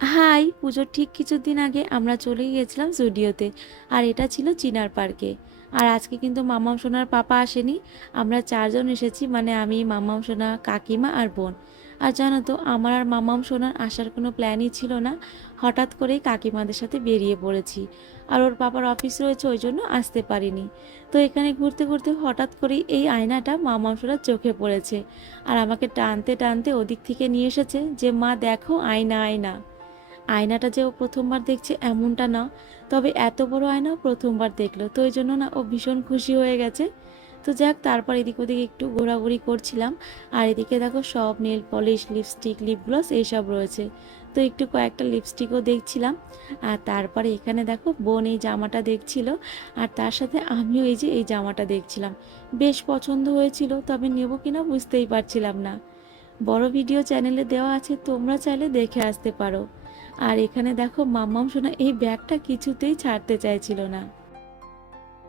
High, পুজোর ঠিক কিছুদিন আগে আমরা চলে গিয়েছিলাম জুডিওতে। আর এটা ছিল চিনার পার্কে। আর আজকে কিন্তু মামাম সোনার পাপা আসেনি। আমরা চারজন এসেছি, মানে আমি, মামাম সোনা, কাকিমা আর বোন। আর জানো তো, আমার আর মামাম সোনার আসার কোনো প্ল্যানই ছিল না। হঠাৎ করেই কাকিমাদের সাথে বেরিয়ে পড়েছি। আর ওর পাপার অফিস রয়েছে, ওই জন্য আসতে পারিনি। তো এখানে ঘুরতে ঘুরতে হঠাৎ করেই এই আয়নাটা মামাম সোনার চোখে পড়েছে। আর আমাকে টানতে টানতে ওদিক থেকে নিয়ে এসেছে যে, মা দেখো, আয়না আয়না। আয়নাটা যে ও প্রথমবার দেখছে এমনটা না, তবে এত বড় আয়নাও প্রথমবার দেখলো, তো ওই জন্য না ও ভীষণ খুশি হয়ে গেছে। তো যাক, তারপর এদিক ওদিক একটু ঘোরাঘুরি করছিলাম। আর এদিকে দেখো সব nail polish, lipstick, lip gloss এইসব রয়েছে। তো একটু কয়েকটা লিপস্টিকও দেখছিলাম। আর তারপরে এখানে দেখো বোন এই জামাটা দেখছিল। আর তার সাথে আমিও এই যে এই জামাটা দেখছিলাম। বেশ পছন্দ হয়েছিল, তবে নেবো কিনা বুঝতেই পারছিলাম না। বড় ভিডিও চ্যানেলে দেওয়া আছে, তোমরা চাইলে দেখে আসতে পারো। আর এখানে দেখো মাম্মাম সোনা এই ব্যাগটা কিছুতেই ছাড়তে চাইছিল না।